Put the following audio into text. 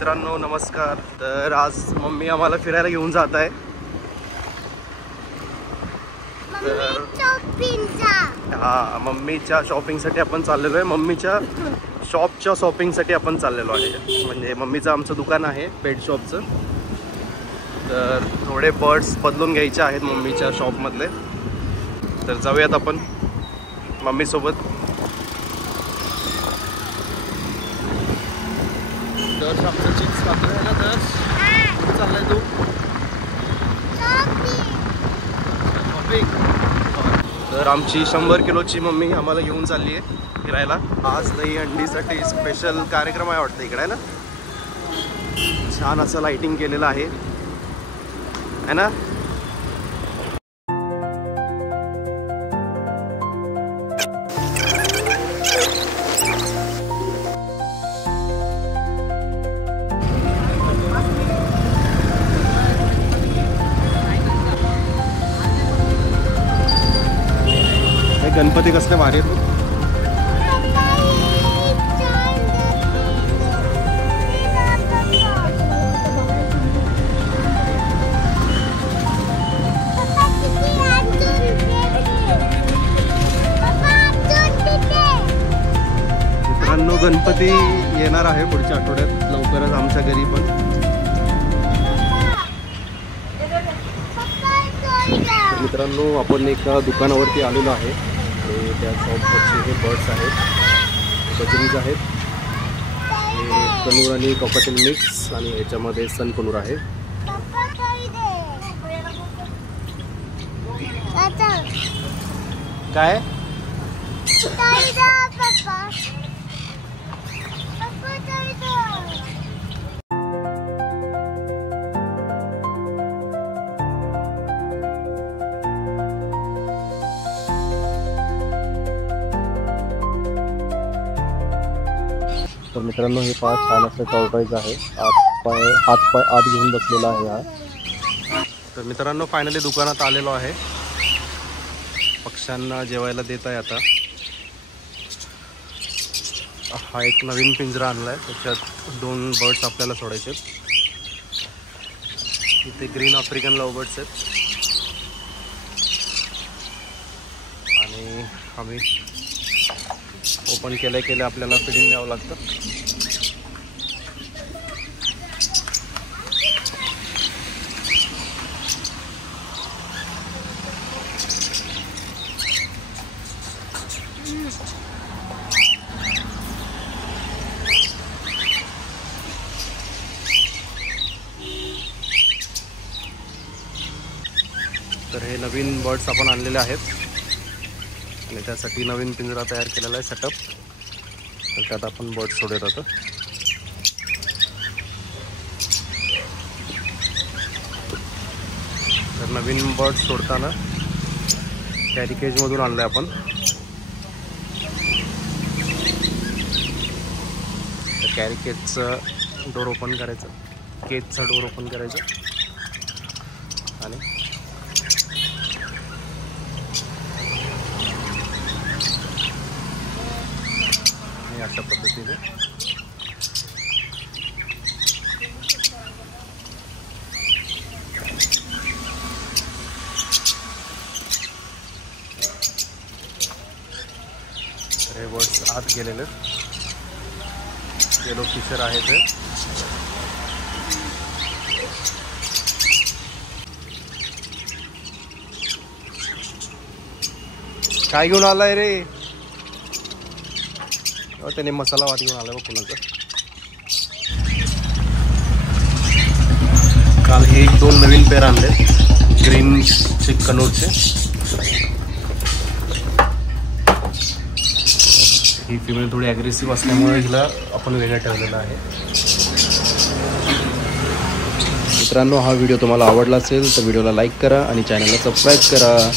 मित्रांनो नमस्कार। तर आज मम्मी आम्हाला फिरायला घेऊन जात आहे। तर हा मम्मीच्या शॉपिंगसाठी आपण चाललेलो आहे। मम्मीच्या शॉपच्या शॉपिंगसाठी आपण चाललेलो आहे। म्हणजे मम्मीचं आमचं दुकान आहे पेट शॉपचं। तर थोडे बर्ड्स बदलून घ्यायचे आहेत मम्मीच्या शॉपमधले। तर जाऊयात आपण मम्मीसोबत। दर्श आमचं चिप्स खातोय ना दर्श, कुठे चाललाय तू? तर आमची 100 किलोची मम्मी आम्हाला घेऊन चालली आहे फिरायला। आज दही अंडीसाठी स्पेशल कार्यक्रम आहे वाटतं इकडे, आहे ना? छान असं लाइटिंग केलेलं आहे ना? गणपती कसले भारी आहेत। मित्रांनो गणपती येणार आहे पुढच्या आठवड्यात लवकरच आमच्या घरी पण। मित्रांनो आपण एका दुकानावरती आलेलो आहे। त्या शॉपवरचे हे बर्ड्स आहेत, बजरीज आहेत, हे कनूर आणि कॉकटेल मिक्स आणि याच्यामध्ये सन कनूर आहे। काय तर मित्रांनो हे पाच छान असं टॉर्टॉइज आहे। हात पाय आत घेऊन बसलेला आहे हा। तर मित्रांनो फायनली दुकानात आलेलो आहे। पक्ष्यांना जेवायला देत आहे आता। हा एक नवीन पिंजरा आणलाय, त्याच्यात 2 बर्ड्स आपल्याला सोडायचे। इथे ग्रीन आफ्रिकन लव्ह बर्ड्स आहेत आणि आम्ही ओपन केल्या आपल्याला फिडिंग द्यावं लागतं। तर हे नवीन बर्ड्स आपण आणलेले आहेत आणि त्यासाठी नवीन पिंजरा तयार केलेला आहे सेटअप। तर त्यात आपण बर्ड सोडत होतो। तर नवीन बर्ड सोडताना कॅरी केजमधून आणलं आहे आपण। तर कॅरी केजचं डोर ओपन करायचं, केजचं डोर ओपन करायचं आणि अशा पद्धतीने हे बर्ड्स आत गेलेले येलो फिशर आहे ते। काय घेऊन आलाय रे? त्याने मसाला वाट घेऊन आला बघ कुणाचं। काल हे 1-2 नवीन पेर आणले ग्रीन चिक कनूरचे। ही फिमेल थोडी ॲग्रेसिव्ह असल्यामुळे हिला आपण वेगळं ठेवलेलं आहे। मित्रांनो हा व्हिडिओ तुम्हाला आवडला असेल तर व्हिडिओला लाईक करा आणि चॅनलला सबस्क्राईब करा।